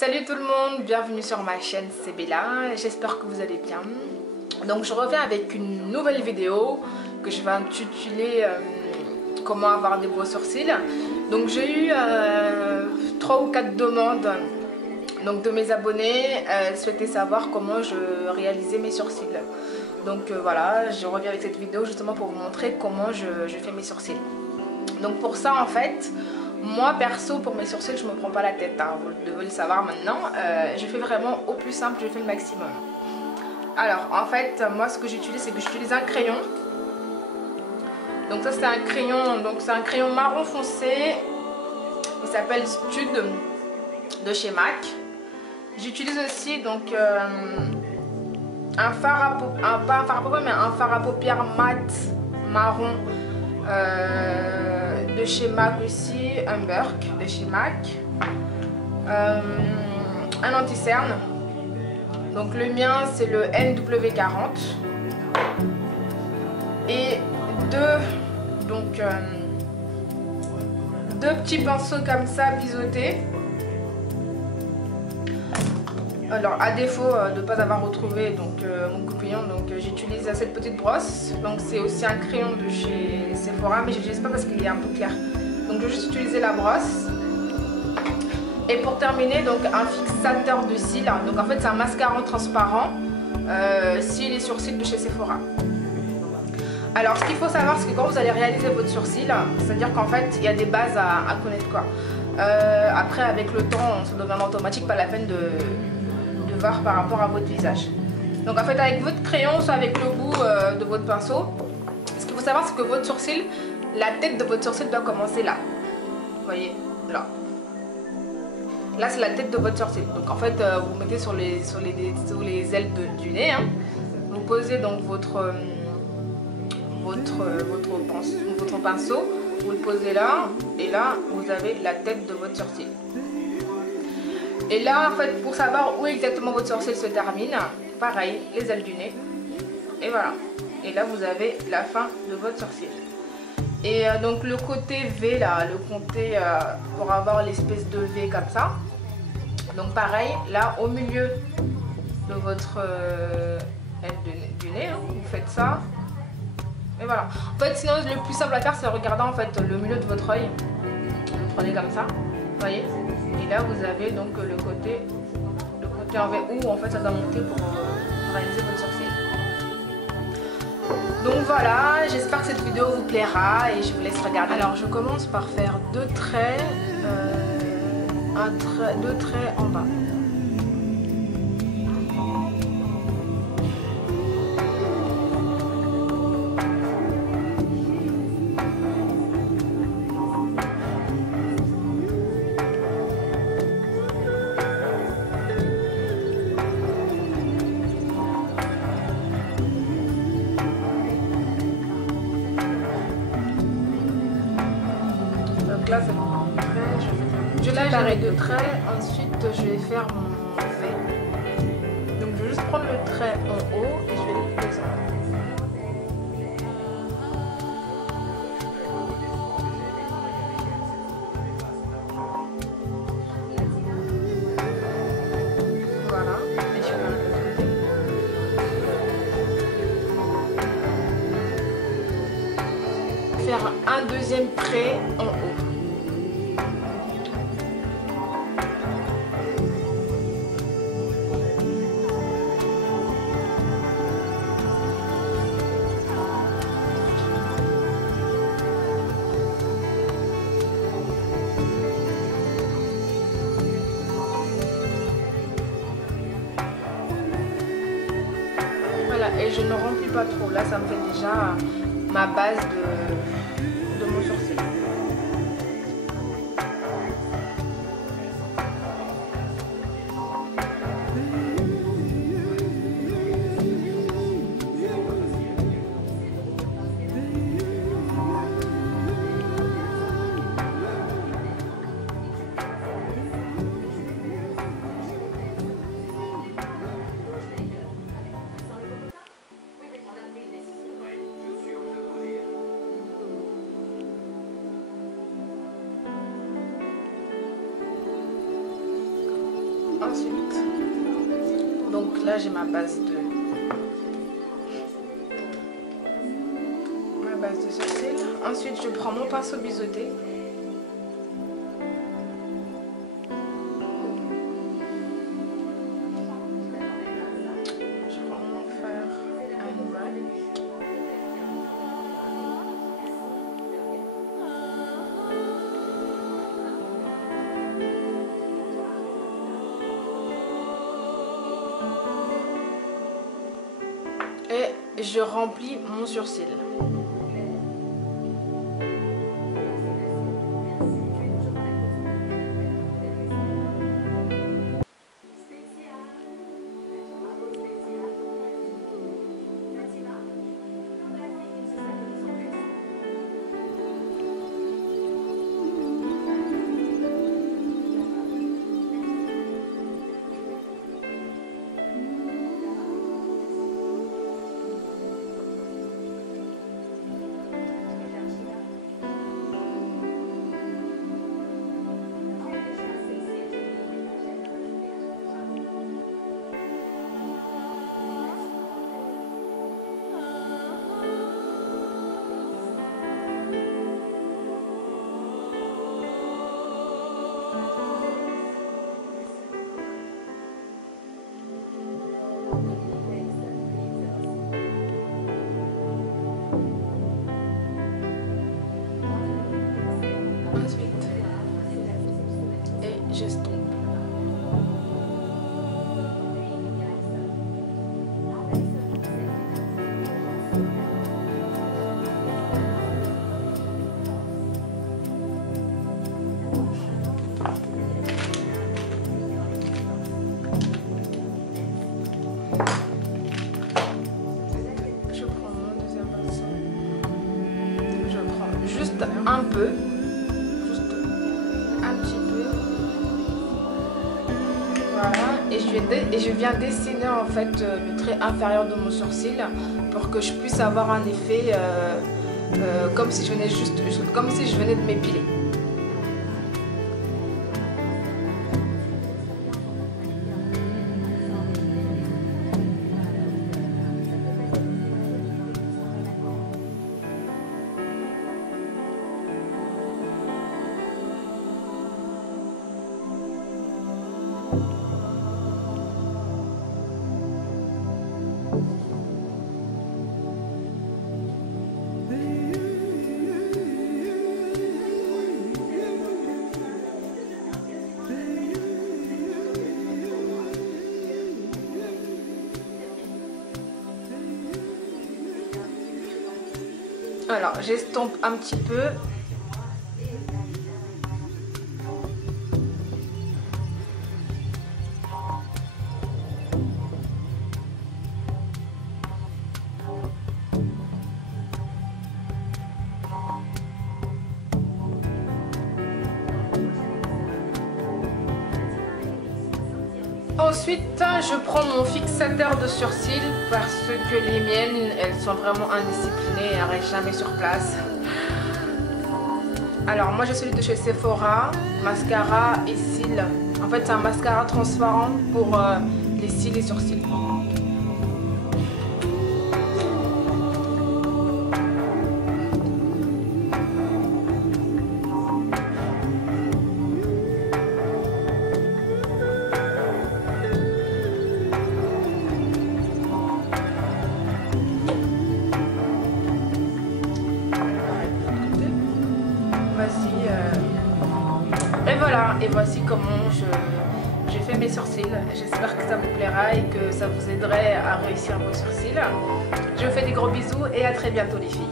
Salut tout le monde, bienvenue sur ma chaîne, c'est Bella, j'espère que vous allez bien. Donc je reviens avec une nouvelle vidéo que je vais intituler comment avoir des beaux sourcils. Donc j'ai eu 3 ou 4 demandes donc, de mes abonnés, souhaitaient savoir comment je réalisais mes sourcils. Donc voilà, je reviens avec cette vidéo justement pour vous montrer comment je fais mes sourcils. Donc pour ça en fait, moi perso pour mes sourcils je me prends pas la tête, hein, vous devez le savoir maintenant. Je fais vraiment au plus simple, je fais le maximum. Alors en fait moi ce que j'utilise c'est que j'utilise un crayon. Donc ça c'est un crayon, donc c'est un crayon marron foncé. Il s'appelle Stud de chez MAC. J'utilise aussi donc un fard à paupières, pas un fard à paupières mais un fard à paupières mat marron de chez MAC aussi, un Burke de chez MAC, un anti-cerne, donc le mien c'est le NW40 et deux petits pinceaux comme ça biseautés. Alors à défaut de ne pas avoir retrouvé donc, mon compagnon, donc j'utilise cette petite brosse. Donc c'est aussi un crayon de chez Sephora, mais je n'utilise pas parce qu'il est un peu clair. Donc je vais juste utiliser la brosse. Et pour terminer, donc un fixateur de cils. Donc en fait c'est un mascara transparent cils et sourcils de chez Sephora. Alors ce qu'il faut savoir, c'est que quand vous allez réaliser votre sourcil, c'est-à-dire qu'en fait il y a des bases à connaître quoi. Après avec le temps ça devient automatique, pas la peine de voir par rapport à votre visage. Donc en fait avec votre crayon, soit avec le bout de votre pinceau, ce qu'il faut savoir c'est que votre sourcil, la tête de votre sourcil doit commencer là. Vous voyez, là. Là c'est la tête de votre sourcil. Donc en fait vous mettez sur les ailes du nez, hein. Vous posez donc votre pinceau, vous le posez là, et là vous avez la tête de votre sourcil. Et là en fait pour savoir où exactement votre sourcil se termine, pareil, les ailes du nez, et voilà. Et là vous avez la fin de votre sourcil. Et donc le côté V là, le côté pour avoir l'espèce de V comme ça. Donc pareil, là au milieu de votre aile du nez, hein, vous faites ça. Et voilà. En fait sinon le plus simple à faire c'est de regarder en fait le milieu de votre œil. Vous prenez comme ça, vous voyez. Et là vous avez donc le côté en V où en fait ça doit monter pour réaliser votre sourcil. Donc voilà, j'espère que cette vidéo vous plaira et je vous laisse regarder. Alors je commence par faire deux traits en bas. Là c'est mon trait, je séparer deux traits, ensuite je vais faire mon V. Donc je vais juste prendre le trait en haut et je vais le poser. Voilà, et je vais le poser. Faire un deuxième trait en haut. Et je ne remplis pas trop, là ça me fait déjà ma base de mon sourcil. Ensuite, donc là j'ai ma base de sourcils. Ensuite, je prends mon pinceau biseauté. Je prends mon fer animal. Et je remplis mon sourcil. J'estompe. Je prends mon deuxième pinceau. Je prends juste un peu. Voilà, et je viens dessiner en fait le trait inférieur de mon sourcil pour que je puisse avoir un effet comme si je venais de m'épiler. Alors, j'estompe un petit peu. Ensuite, je prends mon fixateur de sourcils parce que les miennes, elles sont vraiment indisciplinées et elles restent jamais sur place. Alors moi j'ai celui de chez Sephora, mascara et cils. En fait c'est un mascara transparent pour les cils et sourcils. Et voici comment j'ai fait mes sourcils. J'espère que ça vous plaira et que ça vous aiderait à réussir vos sourcils. Je vous fais des gros bisous et à très bientôt les filles.